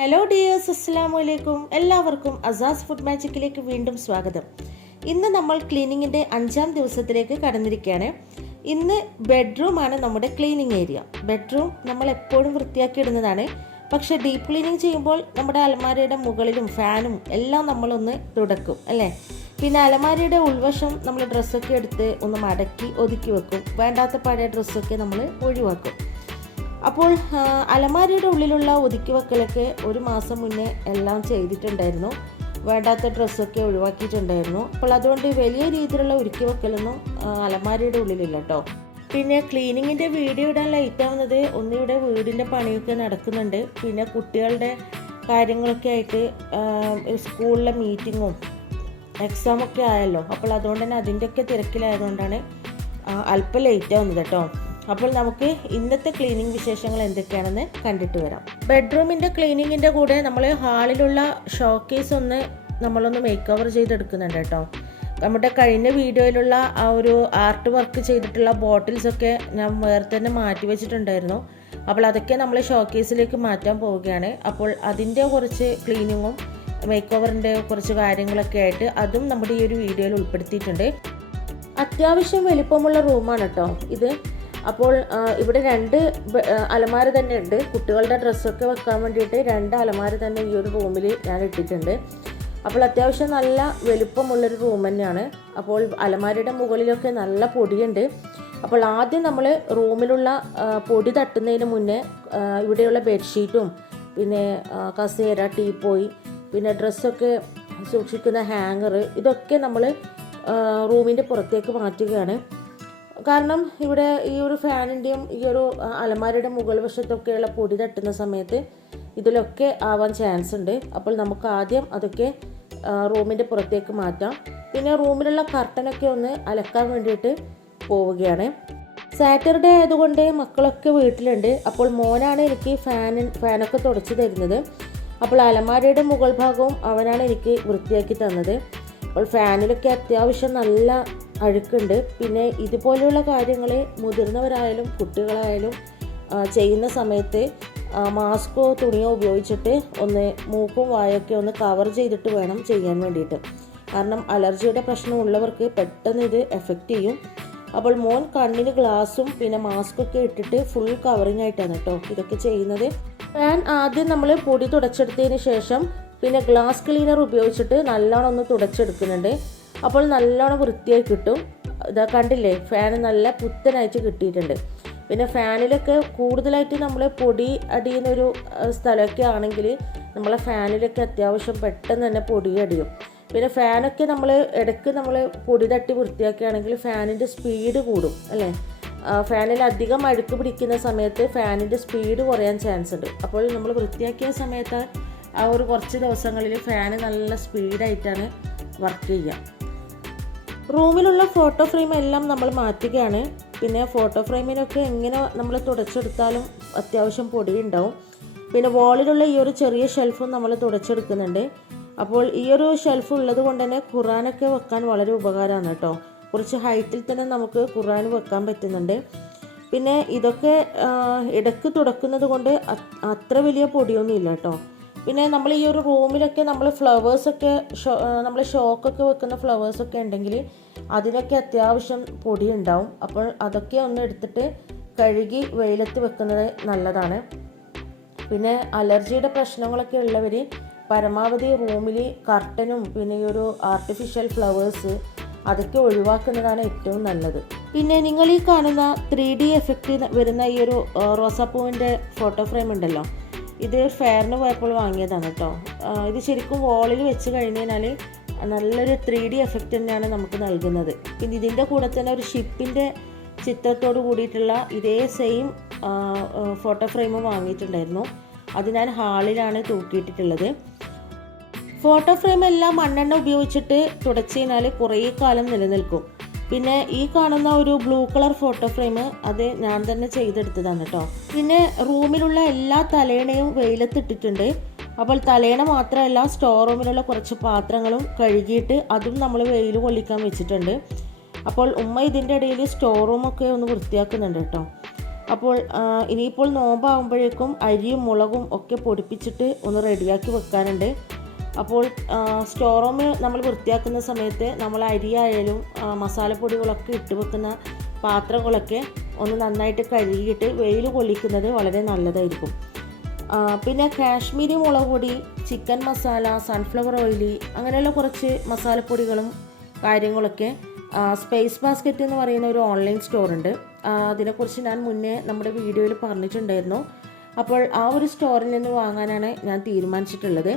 Hello dears, അസ്സലാമു അലൈക്കും. എല്ലാവർക്കും അസാസ് ഫുഡ് മാജിക്കിലേക്ക് വീണ്ടും സ്വാഗതം. ഇന്ന് നമ്മൾ ക്ലീനിങ്ങിൻ്റെ 5ാം ദിവസത്തിലേക്ക് കടന്നിരിക്കുകയാണ്. ഇന്ന് ബെഡ്റൂമാണ് നമ്മുടെ ക്ലീനിങ് ഏരിയ. ബെഡ്റൂം നമ്മൾ എപ്പോഴും വൃത്തിയാക്കി ഇടുന്നതാണ്. പക്ഷേ ഡീപ്പ് ക്ലീനിങ് ചെയ്യുമ്പോൾ നമ്മുടെ അലമാരയുടെ മുകളിലും ഫാനും എല്ലാം നമ്മളൊന്ന് തുടക്കും അല്ലേ. പിന്നെ അലമാരയുടെ ഉൾവശം നമ്മൾ ഡ്രസ്സൊക്കെ എടുത്ത് ഒന്ന് മടക്കി ഒതുക്കി വെക്കും. വേണ്ടാത്ത പഴയ ഡ്രസ്സൊക്കെ നമ്മൾ ഒഴിവാക്കും. അപ്പോൾ അലമാരയുടെ ഉള്ളിലുള്ള ഒതുക്കി വെക്കലൊക്കെ ഒരു മാസം മുന്നേ എല്ലാം ചെയ്തിട്ടുണ്ടായിരുന്നു. വേണ്ടാത്ത ഡ്രസ്സൊക്കെ ഒഴിവാക്കിയിട്ടുണ്ടായിരുന്നു. അപ്പോൾ അതുകൊണ്ട് വലിയ രീതിയിലുള്ള ഒരുക്കി വെക്കലൊന്നും അലമാരയുടെ ഉള്ളിലില്ല കേട്ടോ. പിന്നെ ക്ലീനിങ്ങിൻ്റെ വീഡിയോ ഇടാൻ ലേറ്റ് ആവുന്നത് ഒന്നിവിടെ വീടിൻ്റെ പണിയൊക്കെ നടക്കുന്നുണ്ട്. പിന്നെ കുട്ടികളുടെ കാര്യങ്ങളൊക്കെ ആയിട്ട് സ്കൂളിലെ മീറ്റിങ്ങും എക്സാമൊക്കെ ആയല്ലോ. അപ്പോൾ അതുകൊണ്ട് തന്നെ അതിൻ്റെയൊക്കെ തിരക്കിലായതുകൊണ്ടാണ് അല്പം ലേറ്റ് ആവുന്നത് കേട്ടോ. അപ്പോൾ നമുക്ക് ഇന്നത്തെ ക്ലീനിങ് വിശേഷങ്ങൾ എന്തൊക്കെയാണെന്ന് കണ്ടിട്ട് വരാം. ബെഡ്റൂമിൻ്റെ ക്ലീനിങ്ങിൻ്റെ കൂടെ നമ്മൾ ഹാളിലുള്ള ഷോക്കേസ് നമ്മളൊന്ന് മേക്ക് ഓവർ ചെയ്തെടുക്കുന്നുണ്ട് കേട്ടോ. നമ്മുടെ കഴിഞ്ഞ വീഡിയോയിലുള്ള ആ ഒരു ആർട്ട് വർക്ക് ചെയ്തിട്ടുള്ള ബോട്ടിൽസൊക്കെ ഞാൻ വേറെ തന്നെ മാറ്റി വെച്ചിട്ടുണ്ടായിരുന്നു. അപ്പോൾ അതൊക്കെ നമ്മൾ ഷോക്കേസിലേക്ക് മാറ്റാൻ പോവുകയാണ്. അപ്പോൾ അതിൻ്റെ കുറച്ച് ക്ലീനിങ്ങും മേക്ക് ഓവറിൻ്റെ കുറച്ച് കാര്യങ്ങളൊക്കെ ആയിട്ട് അതും നമ്മുടെ ഈ ഒരു വീഡിയോയിൽ ഉൾപ്പെടുത്തിയിട്ടുണ്ട്. അത്യാവശ്യം വലിപ്പമുള്ള റൂമാണ് കേട്ടോ ഇത്. അപ്പോൾ ഇവിടെ 2 അലമാര തന്നെ ഉണ്ട്. കുട്ടികളുടെ ഡ്രസ്സൊക്കെ വെക്കാൻ വേണ്ടിയിട്ട് 2 അലമാര തന്നെ ഈ ഒരു റൂമിൽ ഞാൻ ഇട്ടിട്ടുണ്ട്. അപ്പോൾ അത്യാവശ്യം നല്ല വലുപ്പമുള്ളൊരു റൂം തന്നെയാണ്. അപ്പോൾ അലമാരയുടെ മുകളിലൊക്കെ നല്ല പൊടിയുണ്ട്. അപ്പോൾ ആദ്യം നമ്മൾ റൂമിലുള്ള പൊടി തട്ടുന്നതിന് മുന്നേ ഇവിടെയുള്ള ബെഡ്ഷീറ്റും പിന്നെ കസേര, ടീപ്പോയി, പിന്നെ ഡ്രസ്സൊക്കെ സൂക്ഷിക്കുന്ന ഹാങ്ങർ, ഇതൊക്കെ നമ്മൾ റൂമിൻ്റെ പുറത്തേക്ക് മാറ്റുകയാണ്. കാരണം ഇവിടെ ഈ ഒരു ഫാനിൻ്റെയും ഈ ഒരു അലമാരയുടെ മുകൾ വശത്തൊക്കെയുള്ള പൊടി തട്ടുന്ന സമയത്ത് ഇതിലൊക്കെ ആവാൻ ചാൻസ് ഉണ്ട്. അപ്പോൾ നമുക്ക് ആദ്യം അതൊക്കെ റൂമിൻ്റെ പുറത്തേക്ക് മാറ്റാം. പിന്നെ റൂമിലുള്ള കർട്ടനൊക്കെ ഒന്ന് അലക്കാൻ വേണ്ടിയിട്ട് പോവുകയാണ്. സാറ്റർഡേ ആയതുകൊണ്ട് മക്കളൊക്കെ വീട്ടിലുണ്ട്. അപ്പോൾ മോനാണ് എനിക്ക് ഫാനൊക്കെ തുടച്ച് തരുന്നത്. അപ്പോൾ അലമാരയുടെ മുകൾ ഭാഗവും അവനാണ് എനിക്ക് വൃത്തിയാക്കി തന്നത്. അപ്പോൾ ഫാനിലൊക്കെ അത്യാവശ്യം നല്ല അഴുക്കുണ്ട്. പിന്നെ ഇതുപോലെയുള്ള കാര്യങ്ങൾ മുതിർന്നവരായാലും കുട്ടികളായാലും ചെയ്യുന്ന സമയത്ത് മാസ്കോ തുണിയോ ഉപയോഗിച്ചിട്ട് ഒന്ന് മൂക്കും വായൊക്കെ ഒന്ന് കവർ ചെയ്തിട്ട് വേണം ചെയ്യാൻ വേണ്ടിയിട്ട്. കാരണം അലർജിയുടെ പ്രശ്നമുള്ളവർക്ക് പെട്ടെന്ന് ഇത് എഫക്റ്റ് ചെയ്യും. അപ്പോൾ മോൻ കണ്ണിന് ഗ്ലാസും പിന്നെ മാസ്കൊക്കെ ഇട്ടിട്ട് ഫുൾ കവറിങ് ആയിട്ടാണ് കേട്ടോ ഇതൊക്കെ ചെയ്യുന്നത്. ഫാൻ ആദ്യം നമ്മൾ പൊടി തുടച്ചെടുത്തതിന് ശേഷം പിന്നെ ഗ്ലാസ് ക്ലീനർ ഉപയോഗിച്ചിട്ട് നല്ലോണം ഒന്ന് തുടച്ചെടുക്കുന്നുണ്ട്. അപ്പോൾ നല്ലോണം വൃത്തിയായി കിട്ടും. ഇതാ കണ്ടില്ലേ, ഫാൻ നല്ല പുത്തനായിട്ട് കിട്ടിയിട്ടുണ്ട്. പിന്നെ ഫാനിലൊക്കെ കൂടുതലായിട്ട് നമ്മൾ പൊടി അടിയുന്നൊരു സ്ഥലമൊക്കെ ആണെങ്കിൽ നമ്മളെ ഫാനിലൊക്കെ അത്യാവശ്യം പെട്ടെന്ന് തന്നെ പൊടി അടിയും. പിന്നെ ഫാനൊക്കെ നമ്മൾ ഇടയ്ക്ക് നമ്മൾ പൊടി തട്ടി വൃത്തിയാക്കുകയാണെങ്കിൽ ഫാനിൻ്റെ സ്പീഡ് കൂടും അല്ലേ. ഫാനിൽ അധികം അഴുക്ക് പിടിക്കുന്ന സമയത്ത് ഫാനിൻ്റെ സ്പീഡ് കുറയാൻ ചാൻസ് ഉണ്ട്. അപ്പോൾ നമ്മൾ വൃത്തിയാക്കിയ സമയത്ത് ആ ഒരു കുറച്ച് ദിവസങ്ങളിൽ ഫാന് നല്ല സ്പീഡായിട്ടാണ് വർക്ക് ചെയ്യുക. റൂമിലുള്ള ഫോട്ടോ ഫ്രെയിം എല്ലാം നമ്മൾ മാറ്റുകയാണ്. പിന്നെ ഫോട്ടോ ഫ്രെയിമിനൊക്കെ എങ്ങനെ നമ്മൾ തുടച്ചെടുത്താലും അത്യാവശ്യം പൊടി ഉണ്ടാവും. പിന്നെ വാളിലുള്ള ഈ ഒരു ചെറിയ ഷെൽഫും നമ്മൾ തുടച്ചെടുക്കുന്നുണ്ട്. അപ്പോൾ ഈ ഒരു ഷെൽഫ് ഉള്ളത് കൊണ്ട് തന്നെ ഖുറാനൊക്കെ വെക്കാൻ വളരെ ഉപകാരമാണ് കേട്ടോ. കുറച്ച് ഹൈറ്റിൽ തന്നെ നമുക്ക് ഖുറാൻ വെക്കാൻ പറ്റുന്നുണ്ട്. പിന്നെ ഇതൊക്കെ ഇടയ്ക്ക് തുടക്കുന്നത് കൊണ്ട് അത്ര വലിയ പൊടിയൊന്നും ഇല്ല കേട്ടോ. പിന്നെ നമ്മൾ ഈ ഒരു റൂമിലൊക്കെ നമ്മൾ ഫ്ലവേഴ്സൊക്കെ നമ്മൾ ഷോക്കൊക്കെ വെക്കുന്ന ഫ്ലവേഴ്സൊക്കെ ഉണ്ടെങ്കിൽ അതിനൊക്കെ അത്യാവശ്യം പൊടി ഉണ്ടാവും. അപ്പോൾ അതൊക്കെ ഒന്ന് എടുത്തിട്ട് കഴുകി വെയിലത്ത് വെക്കുന്നത് നല്ലതാണ്. പിന്നെ അലർജിയുടെ പ്രശ്നങ്ങളൊക്കെ ഉള്ളവർ പരമാവധി റൂമിൽ കർട്ടനും പിന്നെ ഈ ഒരു ആർട്ടിഫിഷ്യൽ ഫ്ലവേഴ്സ് അതൊക്കെ ഒഴിവാക്കുന്നതാണ് ഏറ്റവും നല്ലത്. പിന്നെ നിങ്ങൾ ഈ കാണുന്ന 3D എഫക്റ്റ് വരുന്ന ഈ ഒരു റോസാപ്പൂവിൻ്റെ ഫോട്ടോ ഫ്രെയിം ഉണ്ടല്ലോ, ഇത് ഫെയറിന് പോയപ്പോൾ വാങ്ങിയതാണ് കേട്ടോ. ഇത് ശരിക്കും വാളിൽ വെച്ച് കഴിഞ്ഞാൽ നല്ലൊരു 3D എഫക്റ്റ് തന്നെയാണ് നമുക്ക് നൽകുന്നത്. പിന്നെ ഇതിൻ്റെ കൂടെ തന്നെ ഒരു ഷിപ്പിൻ്റെ ചിത്രത്തോട് കൂടിയിട്ടുള്ള ഇതേ സെയിം ഫോട്ടോ ഫ്രെയിമും വാങ്ങിയിട്ടുണ്ടായിരുന്നു. അത് ഞാൻ ഹാളിലാണ് തൂക്കിയിട്ടിട്ടുള്ളത്. ഫോട്ടോ ഫ്രെയിം എല്ലാം മണ്ണെണ്ണ ഉപയോഗിച്ചിട്ട് തുടച്ച് കഴിഞ്ഞാൽ കുറേ കാലം നിലനിൽക്കും. പിന്നെ ഈ കാണുന്ന ഒരു ബ്ലൂ കളർ ഫോട്ടോ ഫ്രെയിം അത് ഞാൻ തന്നെ ചെയ്തെടുത്തതാണ് കേട്ടോ. പിന്നെ റൂമിലുള്ള എല്ലാ തലേണയും വെയിലത്തിട്ടിട്ടുണ്ട്. അപ്പോൾ തലേണ മാത്രമല്ല സ്റ്റോർ റൂമിലുള്ള കുറച്ച് പാത്രങ്ങളും കഴുകിയിട്ട് അതും നമ്മൾ വെയിൽ കൊള്ളിക്കാൻ വെച്ചിട്ടുണ്ട്. അപ്പോൾ ഉമ്മ ഇതിൻ്റെ ഇടയിൽ സ്റ്റോർ റൂമൊക്കെ ഒന്ന് വൃത്തിയാക്കുന്നുണ്ട് കേട്ടോ. അപ്പോൾ ഇനിയിപ്പോൾ നോമ്പാകുമ്പോഴേക്കും അരിയും മുളകും ഒക്കെ പൊടിപ്പിച്ചിട്ട് ഒന്ന് റെഡിയാക്കി വെക്കാനുണ്ട്. അപ്പോൾ സ്റ്റോർ റൂം നമ്മൾ വൃത്തിയാക്കുന്ന സമയത്ത് നമ്മൾ അരിയായാലും മസാലപ്പൊടികളൊക്കെ ഇട്ട് വെക്കുന്ന പാത്രങ്ങളൊക്കെ ഒന്ന് നന്നായിട്ട് കഴുകിയിട്ട് വെയിൽ കൊള്ളിക്കുന്നത് വളരെ നല്ലതായിരിക്കും. പിന്നെ കാശ്മീരി മുളക് പൊടി, ചിക്കൻ മസാല, സൺഫ്ലവർ ഓയിൽ, അങ്ങനെയുള്ള കുറച്ച് മസാലപ്പൊടികളും കാര്യങ്ങളൊക്കെ സ്പേസ് ബാസ്ക്കറ്റ് എന്ന് പറയുന്ന ഒരു ഓൺലൈൻ സ്റ്റോറുണ്ട്. അതിനെക്കുറിച്ച് ഞാൻ മുന്നേ നമ്മുടെ വീഡിയോയിൽ പറഞ്ഞിട്ടുണ്ടായിരുന്നു. അപ്പോൾ ആ ഒരു സ്റ്റോറിൽ നിന്ന് വാങ്ങാനാണ് ഞാൻ തീരുമാനിച്ചിട്ടുള്ളത്.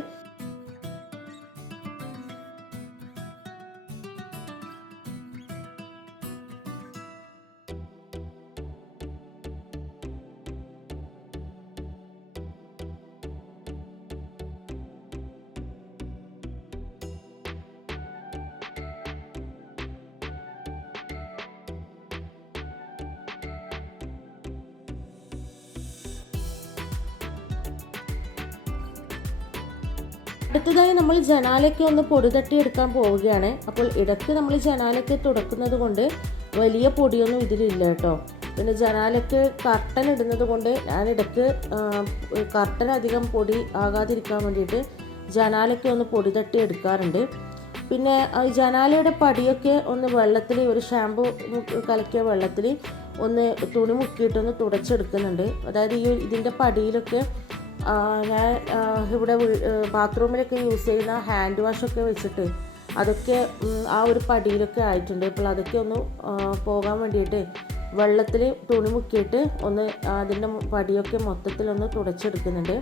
അടുത്തതായി നമ്മൾ ജനാലയ്ക്ക് ഒന്ന് പൊടി തട്ടി എടുക്കാൻ പോവുകയാണ്. അപ്പോൾ ഇടയ്ക്ക് നമ്മൾ ജനാലയ്ക്ക് തുടക്കുന്നത് കൊണ്ട് വലിയ പൊടിയൊന്നും ഇതിലില്ല കേട്ടോ. പിന്നെ ജനാലയ്ക്ക് കർട്ടൻ ഇടുന്നത് കൊണ്ട് ഞാൻ ഇടയ്ക്ക് കർട്ടൻ അധികം പൊടി ആകാതിരിക്കാൻ വേണ്ടിയിട്ട് ജനാലയ്ക്ക് ഒന്ന് പൊടി തട്ടി എടുക്കാറുണ്ട്. പിന്നെ ജനാലയുടെ പടിയൊക്കെ ഒന്ന് വെള്ളത്തിൽ, ഒരു ഷാമ്പു കലക്കിയ വെള്ളത്തിൽ ഒന്ന് തുണി മുക്കിയിട്ടൊന്ന് തുടച്ചെടുക്കുന്നുണ്ട്. അതായത് ഇതിൻ്റെ പടിയിലൊക്കെ ഞാൻ ഇവിടെ ബാത്റൂമിലൊക്കെ യൂസ് ചെയ്യുന്ന ഹാൻഡ് വാഷൊക്കെ വെച്ചിട്ട് അതൊക്കെ ആ ഒരു പടിയിലൊക്കെ ആയിട്ടുണ്ട്. അപ്പോൾ അതൊക്കെ ഒന്ന് പോകാൻ വേണ്ടിയിട്ട് വെള്ളത്തിൽ തുണി മുക്കിയിട്ട് ഒന്ന് അതിൻ്റെ പടിയൊക്കെ മൊത്തത്തിലൊന്ന് തുടച്ചെടുക്കുന്നുണ്ട്.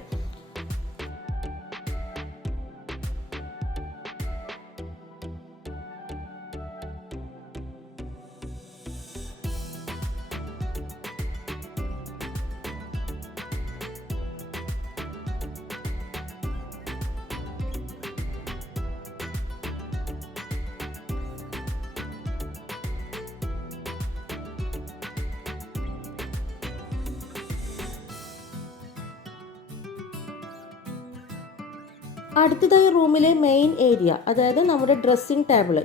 അടുത്തതായി റൂമിലെ മെയിൻ ഏരിയ, അതായത് നമ്മുടെ ഡ്രസ്സിങ് ടേബിൾ,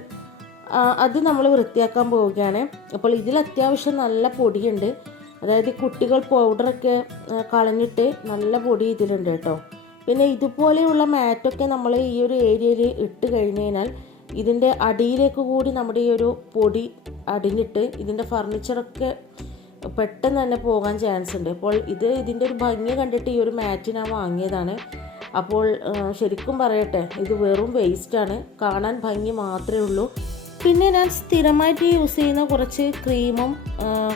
അത് നമ്മൾ വൃത്തിയാക്കാൻ പോവുകയാണ്. അപ്പോൾ ഇതിൽ അത്യാവശ്യം നല്ല പൊടിയുണ്ട്. അതായത് കുട്ടികൾ പൗഡറൊക്കെ കളഞ്ഞിട്ട് നല്ല പൊടി ഇതിലുണ്ട് കേട്ടോ. പിന്നെ ഇതുപോലെയുള്ള മാറ്റൊക്കെ നമ്മൾ ഈ ഒരു ഏരിയയിൽ ഇട്ട് കഴിഞ്ഞ് കഴിഞ്ഞാൽ ഇതിൻ്റെ അടിയിലേക്ക് കൂടി നമ്മുടെ ഈ ഒരു പൊടി അടിഞ്ഞിട്ട് ഇതിൻ്റെ ഫർണിച്ചറൊക്കെ പെട്ടെന്ന് തന്നെ പോകാൻ ചാൻസ് ഉണ്ട്. അപ്പോൾ ഇതിൻ്റെ ഒരു ഭംഗി കണ്ടിട്ട് ഈ ഒരു മാറ്റ് ഞാൻ വാങ്ങിയതാണ്. അപ്പോൾ ശരിക്കും പറയട്ടെ, ഇത് വെറും വേസ്റ്റാണ്, കാണാൻ ഭംഗി മാത്രമേ ഉള്ളൂ. പിന്നെ ഞാൻ സ്ഥിരമായിട്ട് യൂസ് ചെയ്യുന്ന കുറച്ച് ക്രീമും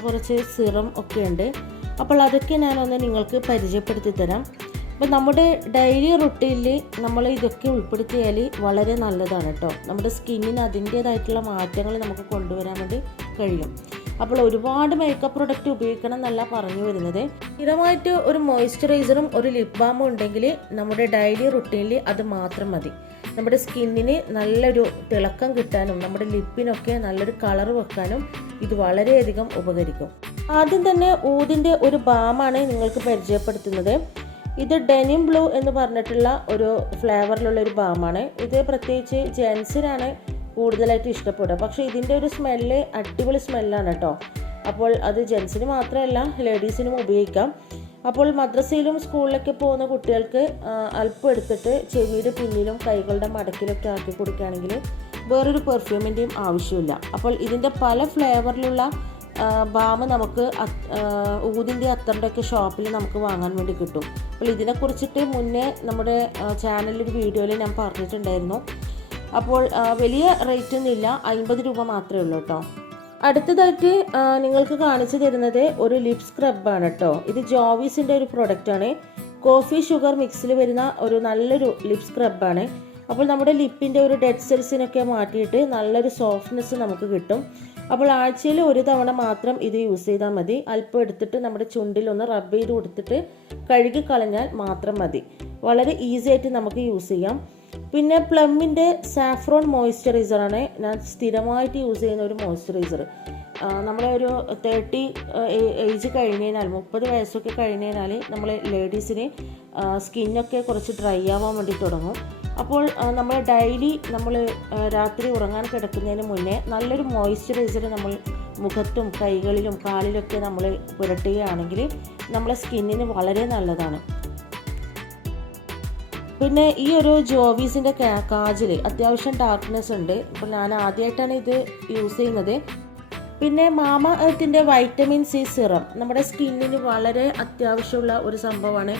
കുറച്ച് സിറം ഒക്കെ ഉണ്ട്. അപ്പോൾ അതൊക്കെ ഞാനൊന്ന് നിങ്ങൾക്ക് പരിചയപ്പെടുത്തി തരാം. അപ്പോൾ നമ്മുടെ ഡെയിലി റുട്ടീനിൽ നമ്മൾ ഇതൊക്കെ ഉൾപ്പെടുത്തിയാൽ വളരെ നല്ലതാണ് കേട്ടോ. നമ്മുടെ സ്കിന്നിന് അതിൻ്റേതായിട്ടുള്ള മാറ്റങ്ങൾ നമുക്ക് കൊണ്ടുവരാൻ വേണ്ടി കഴിയും. അപ്പോൾ ഒരുപാട് മേക്കപ്പ് പ്രൊഡക്റ്റ് ഉപയോഗിക്കണം എന്നല്ല പറഞ്ഞു വരുന്നത്. സ്ഥിരമായിട്ട് ഒരു മോയ്സ്ചറൈസറും ഒരു ലിപ് ബാമും ഉണ്ടെങ്കിൽ നമ്മുടെ ഡെയിലി റുട്ടീനിൽ അത് മാത്രം മതി. നമ്മുടെ സ്കിന്നിന് നല്ലൊരു തിളക്കം കിട്ടാനും നമ്മുടെ ലിപ്പിനൊക്കെ നല്ലൊരു കളർ വെക്കാനും ഇത് വളരെയധികം ഉപകരിക്കും. ആദ്യം തന്നെ ഊതിൻ്റെ ഒരു ബാമാണ് നിങ്ങൾക്ക് പരിചയപ്പെടുത്തുന്നത്. ഇത് ഡെനിം ബ്ലൂ എന്ന് പറഞ്ഞിട്ടുള്ള ഒരു ഫ്ലേവറിലുള്ള ഒരു ബാമാണ്. ഇത് പ്രത്യേകിച്ച് ജെൻസിനാണ് കൂടുതലായിട്ട് ഇഷ്ടപ്പെടുക. പക്ഷേ ഇതിൻ്റെ ഒരു സ്മെല്ല് അടിപൊളി സ്മെല്ലാണ് കേട്ടോ. അപ്പോൾ അത് ജെൻസിന് മാത്രമല്ല ലേഡീസിനും ഉപയോഗിക്കാം. അപ്പോൾ മദ്രസയിലും സ്കൂളിലൊക്കെ പോകുന്ന കുട്ടികൾക്ക് അല്പം എടുത്തിട്ട് ചെവിയുടെ പിന്നിലും കൈകളുടെ മടക്കിലൊക്കെ ആക്കി കൊടുക്കുകയാണെങ്കിൽ വേറൊരു പെർഫ്യൂമിൻ്റെയും ആവശ്യമില്ല. അപ്പോൾ ഇതിൻ്റെ പല ഫ്ലേവറിലുള്ള ബാം നമുക്ക് ഊതിൻ്റെ അത്തറിൻ്റെ ഒക്കെ ഷോപ്പിൽ നമുക്ക് വാങ്ങാൻ വേണ്ടി കിട്ടും. അപ്പോൾ ഇതിനെക്കുറിച്ചിട്ട് മുന്നേ നമ്മുടെ ചാനലിലൊരു വീഡിയോയിൽ ഞാൻ പറഞ്ഞിട്ടുണ്ടായിരുന്നു. അപ്പോൾ വലിയ റേറ്റൊന്നും ഇല്ല, 50 രൂപ മാത്രമേ ഉള്ളൂ കേട്ടോ. അടുത്തതായിട്ട് നിങ്ങൾക്ക് കാണിച്ചു തരുന്നത് ഒരു ലിപ് സ്ക്രബാണ് കേട്ടോ. ഇത് ജോവീസിൻ്റെ ഒരു പ്രൊഡക്റ്റാണ്. കോഫി ഷുഗർ മിക്സിൽ വരുന്ന ഒരു നല്ലൊരു ലിപ് സ്ക്രബാണ്. അപ്പോൾ നമ്മുടെ ലിപ്പിൻ്റെ ഒരു ഡെഡ് സെൽസിനൊക്കെ മാറ്റിയിട്ട് നല്ലൊരു സോഫ്റ്റ്നെസ് നമുക്ക് കിട്ടും. അപ്പോൾ ആഴ്ചയിൽ ഒരു തവണ മാത്രം ഇത് യൂസ് ചെയ്താൽ മതി. അല്പം എടുത്തിട്ട് നമ്മുടെ ചുണ്ടിലൊന്ന് റബ്ബ് ചെയ്ത് കൊടുത്തിട്ട് കഴുകി കളഞ്ഞാൽ മാത്രം മതി. വളരെ ഈസി ആയിട്ട് നമുക്ക് യൂസ് ചെയ്യാം. പിന്നെ പ്ലമ്മിൻ്റെ സാഫ്രോൺ മോയ്സ്ചറൈസറാണ് ഞാൻ സ്ഥിരമായിട്ട് യൂസ് ചെയ്യുന്ന ഒരു മോയ്സ്ചറൈസർ. നമ്മളെ ഒരു 30 ഏജ് കഴിഞ്ഞ് കഴിഞ്ഞാൽ 30 വയസ്സൊക്കെ കഴിഞ്ഞ് കഴിഞ്ഞാൽ നമ്മൾ ലേഡീസിന് സ്കിന്നൊക്കെ കുറച്ച് ഡ്രൈ ആവാൻ വേണ്ടി തുടങ്ങും. അപ്പോൾ നമ്മൾ ഡെയിലി രാത്രി ഉറങ്ങാൻ കിടക്കുന്നതിന് മുന്നേ നല്ലൊരു മോയ്സ്ചറൈസർ നമ്മൾ മുഖത്തും കൈകളിലും കാലിലൊക്കെ നമ്മൾ പുരട്ടുകയാണെങ്കിൽ നമ്മളെ സ്കിന്നിന് വളരെ നല്ലതാണ്. പിന്നെ ഈ ഒരു ജോവീസിൻ്റെ കാജിൽ അത്യാവശ്യം ഡാർക്ക്നെസ് ഉണ്ട്. അപ്പോൾ ഞാൻ ആദ്യമായിട്ടാണ് ഇത് യൂസ് ചെയ്യുന്നത്. പിന്നെ മാമ എർത്തിൻ്റെ വൈറ്റമിൻ സി സിറം നമ്മുടെ സ്കിന്നിന് വളരെ അത്യാവശ്യമുള്ള ഒരു സംഭവമാണ്.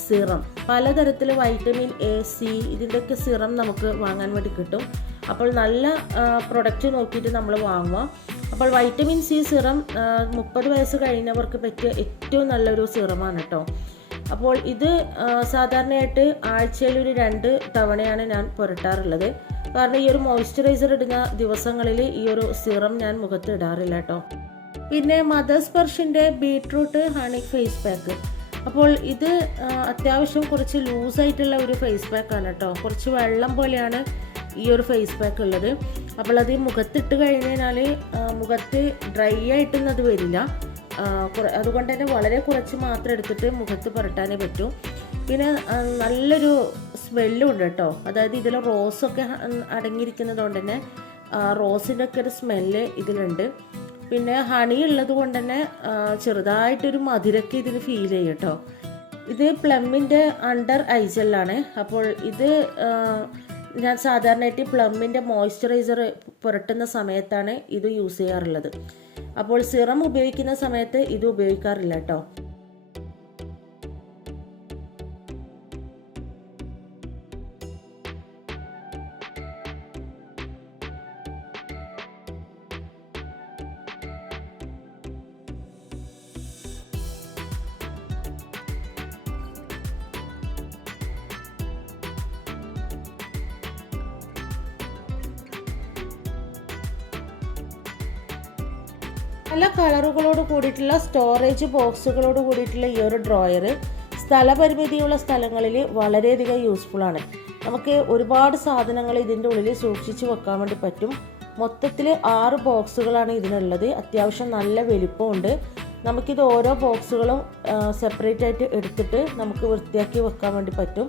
സിറം പലതരത്തിൽ വൈറ്റമിൻ എ, സി ഇതിൻ്റെയൊക്കെ സിറം നമുക്ക് വാങ്ങാൻ വേണ്ടി കിട്ടും. അപ്പോൾ നല്ല പ്രൊഡക്റ്റ് നോക്കിയിട്ട് നമ്മൾ വാങ്ങുക. അപ്പോൾ വൈറ്റമിൻ സി സിറം 30 വയസ്സ് കഴിഞ്ഞവർക്ക് പറ്റിയ ഏറ്റവും നല്ലൊരു സിറമാണ് കേട്ടോ. അപ്പോൾ ഇത് സാധാരണയായിട്ട് ആഴ്ചയിൽ ഒരു 2 തവണയാണ് ഞാൻ പുരട്ടാറുള്ളത്. കാരണം ഈ ഒരു മോയ്സ്ചറൈസർ ഇടുന്ന ദിവസങ്ങളിൽ ഈ ഒരു സിറം ഞാൻ മുഖത്ത് ഇടാറില്ല കേട്ടോ. പിന്നെ മദേഴ്സ് സ്പർശിൻ്റെ ബീട്രൂട്ട് ഹണി ഫേസ് പാക്ക്. അപ്പോൾ ഇത് അത്യാവശ്യം കുറച്ച് ലൂസായിട്ടുള്ള ഒരു ഫേസ് പാക്കാണ് കേട്ടോ. കുറച്ച് വെള്ളം പോലെയാണ് ഈ ഒരു ഫേസ് പാക്ക് ഉള്ളത്. അപ്പോൾ അത് മുഖത്തിട്ട് കഴിഞ്ഞാൽ മുഖത്ത് ഡ്രൈ ആയിട്ടൊന്നും അത് വരില്ല. അതുകൊണ്ട് തന്നെ വളരെ കുറച്ച് മാത്രം എടുത്തിട്ട് മുഖത്ത് പുരട്ടാനേ പറ്റൂ. പിന്നെ നല്ലൊരു സ്മെല്ലും ഉണ്ട് കേട്ടോ. അതായത് ഇതിൽ റോസൊക്കെ അടങ്ങിയിരിക്കുന്നത് കൊണ്ട് തന്നെ റോസിൻ്റെ ഒക്കെ ഒരു സ്മെല്ല് ഇതിലുണ്ട്. പിന്നെ ഹണി ഉള്ളത് കൊണ്ട് തന്നെ ചെറുതായിട്ടൊരു മധുരമൊക്കെ ഇതിൽ ഫീൽ ചെയ്യും കേട്ടോ. ഇത് പ്ലമ്മിൻ്റെ അണ്ടർ ഐ ജെല്ലാണ്. അപ്പോൾ ഇത് ഞാൻ സാധാരണയായിട്ട് പ്ലമ്മിൻ്റെ മോയ്സ്ചറൈസർ പുരട്ടുന്ന സമയത്താണ് ഇത് യൂസ് ചെയ്യാറുള്ളത്. അപ്പോൾ സിറം ഉപയോഗിക്കുന്ന സമയത്ത് ഇത് ഉപയോഗിക്കാറില്ല കേട്ടോ. പല കളറുകളോട് കൂടിയിട്ടുള്ള സ്റ്റോറേജ് ബോക്സുകളോട് കൂടിയിട്ടുള്ള ഈ ഒരു ഡ്രോയർ സ്ഥലപരിമിതിയുള്ള സ്ഥലങ്ങളിൽ വളരെയധികം യൂസ്ഫുൾ ആണ്. നമുക്ക് ഒരുപാട് സാധനങ്ങൾ ഇതിൻ്റെ ഉള്ളിൽ സൂക്ഷിച്ച് വെക്കാൻ വേണ്ടി പറ്റും. മൊത്തത്തിൽ 6 ബോക്സുകളാണ് ഇതിനുള്ളത്. അത്യാവശ്യം നല്ല വലിപ്പമുണ്ട്. നമുക്കിത് ഓരോ ബോക്സുകളും സെപ്പറേറ്റ് ആയിട്ട് എടുത്തിട്ട് നമുക്ക് വൃത്തിയാക്കി വെക്കാൻ വേണ്ടി പറ്റും.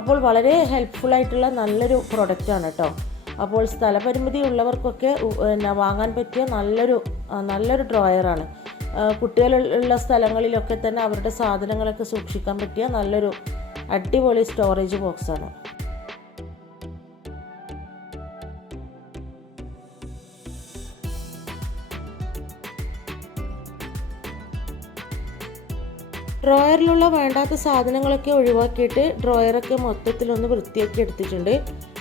അപ്പോൾ വളരെ ഹെൽപ്ഫുൾ ആയിട്ടുള്ള നല്ലൊരു പ്രൊഡക്റ്റാണ് കേട്ടോ. അപ്പോൾ സ്ഥലപരിമിതി ഉള്ളവർക്കൊക്കെ വാങ്ങാൻ പറ്റിയ നല്ലൊരു ഡ്രോയറാണ്. കുട്ടികളുള്ള സ്ഥലങ്ങളിലൊക്കെ തന്നെ അവരുടെ സാധനങ്ങളൊക്കെ സൂക്ഷിക്കാൻ പറ്റിയ നല്ലൊരു അടിപൊളി സ്റ്റോറേജ് ബോക്സാണ്. ഡ്രോയറിലുള്ള വേണ്ടാത്ത സാധനങ്ങളൊക്കെ ഒഴിവാക്കിയിട്ട് ഡ്രോയറൊക്കെ മൊത്തത്തിലൊന്ന് വൃത്തിയാക്കി എടുത്തിട്ടുണ്ട്.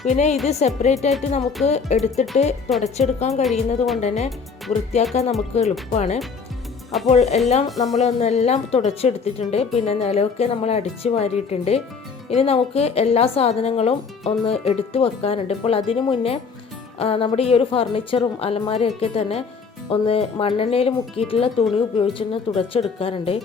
പിന്നെ ഇത് സെപ്പറേറ്റ് ആയിട്ട് നമുക്ക് എടുത്തിട്ട് തുടച്ചെടുക്കാൻ കഴിയുന്നത് കൊണ്ട് തന്നെ വൃത്തിയാക്കാൻ നമുക്ക് എളുപ്പമാണ്. അപ്പോൾ നമ്മളൊന്നെല്ലാം തുടച്ചെടുത്തിട്ടുണ്ട്. പിന്നെ നിലമൊക്കെ നമ്മൾ അടിച്ചു വാരിയിട്ടുണ്ട്. ഇനി നമുക്ക് എല്ലാ സാധനങ്ങളും ഒന്ന് എടുത്തു വെക്കാനുണ്ട്. അപ്പോൾ അതിനു മുന്നേ നമ്മുടെ ഈ ഒരു ഫർണിച്ചറും അലമാരയൊക്കെ തന്നെ ഒന്ന് മണ്ണെണ്ണയിൽ മുക്കിയിട്ടുള്ള തുണി ഉപയോഗിച്ചൊന്ന് തുടച്ചെടുക്കാനുണ്ട്.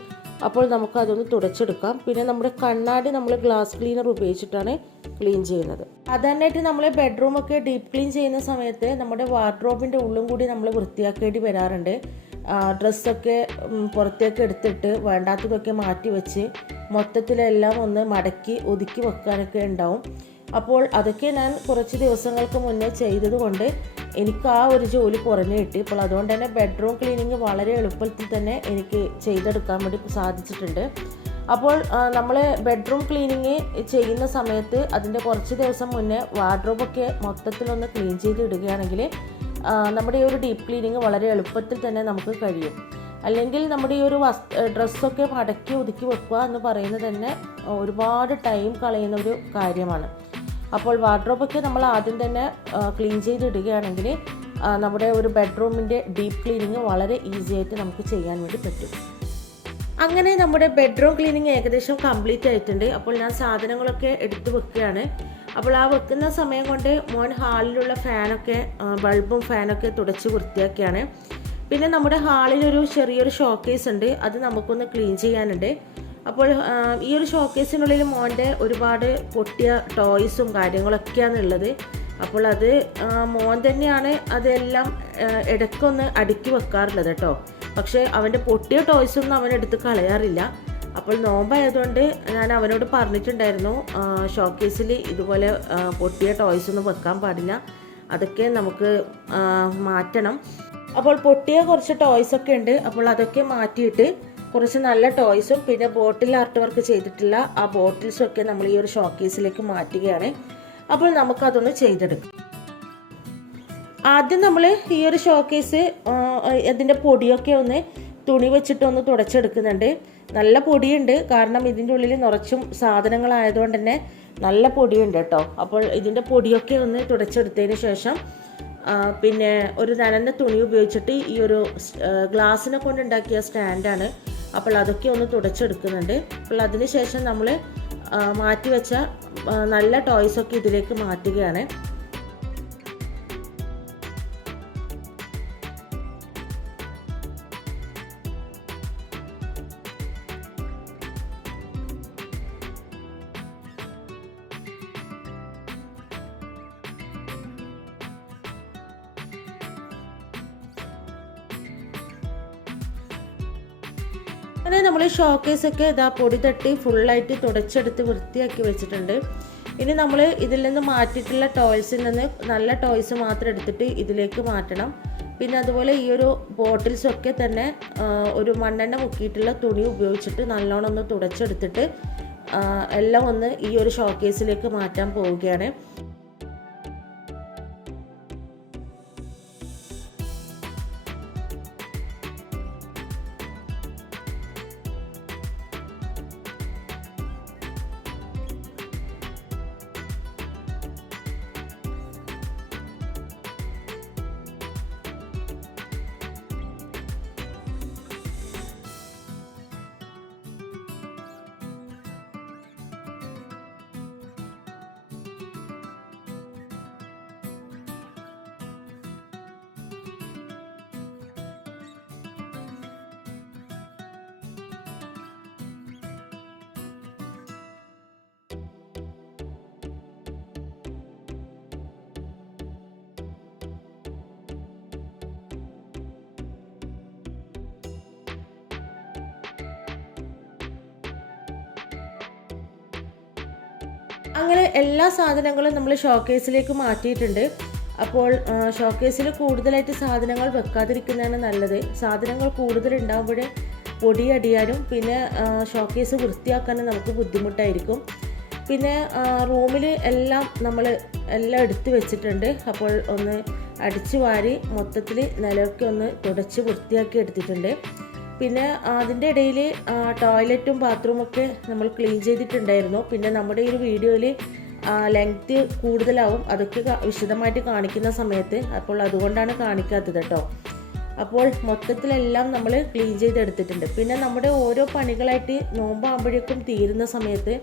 അപ്പോൾ നമുക്ക് അതൊന്ന് തുടച്ചെടുക്കാം. പിന്നെ നമ്മുടെ കണ്ണാടി നമ്മൾ ഗ്ലാസ് ക്ലീനർ ഉപയോഗിച്ചിട്ടാണ് ക്ലീൻ ചെയ്യുന്നത്. സാധാരണയായിട്ട് നമ്മൾ ബെഡ്റൂമൊക്കെ ഡീപ്പ് ക്ലീൻ ചെയ്യുന്ന സമയത്ത് നമ്മുടെ വാർഡ്രോബിൻ്റെ ഉള്ളും കൂടി നമ്മൾ വൃത്തിയാക്കേണ്ടി വരാറുണ്ട്. ഡ്രസ്സൊക്കെ പുറത്തേക്ക് എടുത്തിട്ട് വേണ്ടാത്തതൊക്കെ മാറ്റി വെച്ച് മൊത്തത്തിലെല്ലാം ഒന്ന് മടക്കി ഒതുക്കി വെക്കാനൊക്കെ ഉണ്ടാവും. അപ്പോൾ അതൊക്കെ ഞാൻ കുറച്ച് ദിവസങ്ങൾക്ക് മുന്നേ ചെയ്തതുകൊണ്ട് എനിക്ക് ആ ഒരു ജോലി കുറഞ്ഞു കിട്ടി. അപ്പോൾ അതുകൊണ്ട് തന്നെ ബെഡ്റൂം ക്ലീനിങ് വളരെ എളുപ്പത്തിൽ തന്നെ എനിക്ക് ചെയ്തെടുക്കാൻ വേണ്ടി സാധിച്ചിട്ടുണ്ട്. അപ്പോൾ നമ്മൾ ബെഡ്റൂം ക്ലീനിങ് ചെയ്യുന്ന സമയത്ത് അതിൻ്റെ കുറച്ച് ദിവസം മുന്നേ വാർഡ്രോബൊക്കെ മൊത്തത്തിലൊന്ന് ക്ലീൻ ചെയ്ത് ഇടുകയാണെങ്കിൽ നമ്മുടെ ഈ ഒരു ഡീപ്പ് ക്ലീനിങ് വളരെ എളുപ്പത്തിൽ തന്നെ നമുക്ക് കഴിയും. അല്ലെങ്കിൽ നമ്മുടെ ഈ ഒരു ഡ്രസ്സൊക്കെ മടക്കി ഒതുക്കി വെക്കുക എന്ന് പറയുന്നത് തന്നെ ഒരുപാട് ടൈം കളയുന്ന ഒരു കാര്യമാണ്. അപ്പോൾ വാർഡ്രോബൊക്കെ നമ്മൾ ആദ്യം തന്നെ ക്ലീൻ ചെയ്തിടുകയാണെങ്കിൽ നമ്മുടെ ഒരു ബെഡ്റൂമിൻ്റെ ഡീപ്പ് ക്ലീനിങ് വളരെ ഈസി ആയിട്ട് നമുക്ക് ചെയ്യാൻ വേണ്ടി പറ്റും. അങ്ങനെ നമ്മുടെ ബെഡ്റൂം ക്ലീനിങ് ഏകദേശം കംപ്ലീറ്റ് ആയിട്ടുണ്ട്. അപ്പോൾ ഞാൻ സാധനങ്ങളൊക്കെ എടുത്ത് വെക്കുകയാണ്. അപ്പോൾ ആ വെക്കുന്ന സമയം കൊണ്ട് മോൻ ഹാളിലുള്ള ഫാനൊക്കെ ബൾബും ഫാനൊക്കെ തുടച്ച് വൃത്തിയാക്കിയാണ്. പിന്നെ നമ്മുടെ ഹാളിലൊരു ചെറിയൊരു ഷോക്കേസ് ഉണ്ട്, അത് നമുക്കൊന്ന് ക്ലീൻ ചെയ്യാനുണ്ട്. അപ്പോൾ ഈ ഒരു ഷോക്കേസിനുള്ളിൽ മോൻ്റെ ഒരുപാട് പൊട്ടിയ ടോയ്സും കാര്യങ്ങളൊക്കെയാണ് ഉള്ളത്. അപ്പോൾ അത് മോൻ തന്നെയാണ് അതെല്ലാം ഇടയ്ക്കൊന്ന് അടുക്കി വെക്കാറുള്ളത് കേട്ടോ. പക്ഷേ അവൻ്റെ പൊട്ടിയ ടോയ്സൊന്നും അവനെടുത്ത് കളയാറില്ല. അപ്പോൾ നോമ്പായതുകൊണ്ട് ഞാൻ അവനോട് പറഞ്ഞിട്ടുണ്ടായിരുന്നു ഷോക്കേസിൽ ഇതുപോലെ പൊട്ടിയ ടോയ്സൊന്നും വെക്കാൻ പാടില്ല, അതൊക്കെ നമുക്ക് മാറ്റണം. അപ്പോൾ പൊട്ടിയ കുറച്ച് ടോയ്സൊക്കെ ഉണ്ട്. അപ്പോൾ അതൊക്കെ മാറ്റിയിട്ട് കുറച്ച് നല്ല ടോയ്സും പിന്നെ ബോട്ടിൽ ആർട്ട് വർക്ക് ചെയ്തിട്ടുള്ള ആ ബോട്ടിൽസും ഒക്കെ നമ്മൾ ഈ ഒരു ഷോക്കേസിലേക്ക് മാറ്റുകയാണ്. അപ്പോൾ നമുക്കതൊന്ന് ചെയ്തെടുക്കാം. ആദ്യം നമ്മൾ ഈ ഒരു ഷോക്കേസ് അതിൻ്റെ പൊടിയൊക്കെ ഒന്ന് തുണി വെച്ചിട്ടൊന്ന് തുടച്ചെടുക്കുന്നുണ്ട്. നല്ല പൊടിയുണ്ട്, കാരണം ഇതിൻ്റെ ഉള്ളിൽ നിറച്ചും സാധനങ്ങളായതുകൊണ്ട് തന്നെ നല്ല പൊടിയുണ്ട് കേട്ടോ. അപ്പോൾ ഇതിൻ്റെ പൊടിയൊക്കെ ഒന്ന് തുടച്ചെടുത്തതിന് ശേഷം പിന്നെ ഒരു നനഞ്ഞ തുണി ഉപയോഗിച്ചിട്ട് ഈ ഒരു ഗ്ലാസ്സിനെ കൊണ്ടുണ്ടാക്കിയ സ്റ്റാൻഡാണ്. അപ്പോൾ അതൊക്കെ ഒന്ന് തുടച്ചെടുക്കുന്നുണ്ട്. അപ്പോൾ അതിന് ശേഷം നമ്മൾ മാറ്റി വെച്ച നല്ല ടോയ്സൊക്കെ ഇതിലേക്ക് മാറ്റുകയാണ്. അങ്ങനെ നമ്മൾ ഷോക്കേസൊക്കെ ഇതാ പൊടി തട്ടി ഫുള്ളായിട്ട് തുടച്ചെടുത്ത് വൃത്തിയാക്കി വെച്ചിട്ടുണ്ട്. ഇനി നമ്മൾ ഇതിൽ നിന്ന് മാറ്റിയിട്ടുള്ള ടോയ്സിൽ നിന്ന് നല്ല ടോയ്സ് മാത്രം എടുത്തിട്ട് ഇതിലേക്ക് മാറ്റണം. പിന്നെ അതുപോലെ ഈ ഒരു ബോട്ടിൽസൊക്കെ തന്നെ ഒരു മണ്ണെണ്ണ മുക്കിയിട്ടുള്ള തുണി ഉപയോഗിച്ചിട്ട് നല്ലോണം ഒന്ന് തുടച്ചെടുത്തിട്ട് എല്ലാം ഒന്ന് ഈ ഒരു ഷോക്കേസിലേക്ക് മാറ്റാൻ പോവുകയാണ്. അങ്ങനെ എല്ലാ സാധനങ്ങളും നമ്മൾ ഷോക്കേസിലേക്ക് മാറ്റിയിട്ടുണ്ട്. അപ്പോൾ ഷോക്കേസിൽ കൂടുതലായിട്ട് സാധനങ്ങൾ വെക്കാതിരിക്കുന്നതാണ് നല്ലത്. സാധനങ്ങൾ കൂടുതലുണ്ടാകുമ്പോഴേ പൊടിയടിയാനും പിന്നെ ഷോക്കേസ് വൃത്തിയാക്കാനും നമുക്ക് ബുദ്ധിമുട്ടായിരിക്കും. പിന്നെ റൂമിൽ എല്ലാം നമ്മൾ എല്ലാം എടുത്ത് വെച്ചിട്ടുണ്ട്. അപ്പോൾ ഒന്ന് അടിച്ചു വാരി മൊത്തത്തിൽ നിലമൊക്കെ ഒന്ന് തുടച്ച് വൃത്തിയാക്കി എടുത്തിട്ടുണ്ട്. പിന്നെ അതിൻ്റെ ഇടയിൽ ടോയ്ലറ്റും ബാത്റൂമൊക്കെ നമ്മൾ ക്ലീൻ ചെയ്തിട്ടുണ്ടായിരുന്നു. പിന്നെ നമ്മുടെ ഈ ഒരു വീഡിയോയിൽ ലെങ്ത് കൂടുതലാവും, അതൊക്കെ വിശദമായിട്ട് കാണിക്കുന്ന സമയത്ത്. അപ്പോൾ അതുകൊണ്ടാണ് കാണിക്കാത്തത് കേട്ടോ. അപ്പോൾ മൊത്തത്തിലെല്ലാം നമ്മൾ ക്ലീൻ ചെയ്തെടുത്തിട്ടുണ്ട്. പിന്നെ നമ്മുടെ ഓരോ പണികളായിട്ട് നോമ്പാകുമ്പോഴേക്കും തീരുന്ന സമയത്ത്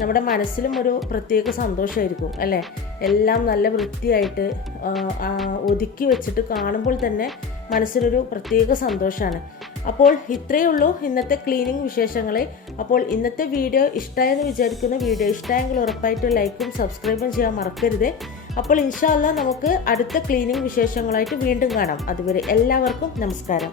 നമ്മുടെ മനസ്സിലും ഒരു പ്രത്യേക സന്തോഷമായിരിക്കും അല്ലേ. എല്ലാം നല്ല വൃത്തിയായിട്ട് ഒതുക്കി വെച്ചിട്ട് കാണുമ്പോൾ തന്നെ മനസ്സിനൊരു പ്രത്യേക സന്തോഷമാണ്. അപ്പോൾ ഇത്രയേ ഉള്ളൂ ഇന്നത്തെ ക്ലീനിങ് വിശേഷങ്ങൾ. അപ്പോൾ ഇന്നത്തെ വീഡിയോ ഇഷ്ടമായെന്ന് വിചാരിക്കുന്നു. വീഡിയോ ഇഷ്ടമായെങ്കിൽ ഉറപ്പായിട്ട് ലൈക്കും സബ്സ്ക്രൈബും ചെയ്യാൻ മറക്കരുത്. അപ്പോൾ ഇൻഷാ അല്ലാഹ് നമുക്ക് അടുത്ത ക്ലീനിങ് വിശേഷങ്ങളായിട്ട് വീണ്ടും കാണാം. അതുവരെ എല്ലാവർക്കും നമസ്കാരം.